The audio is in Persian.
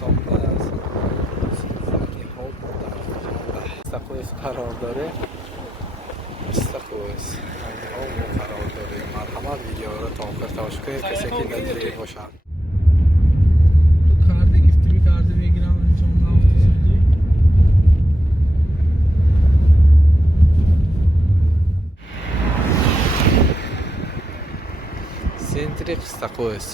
تامده است. استقویس قرار داره. استقویس قرار داره. مرحمت ویدیو رو تا آخر تماشا کنید کسی که ندیده باشه. تو kartı gitti bir kartı بگیرم انجام نافتیزی Centri Estaqoes.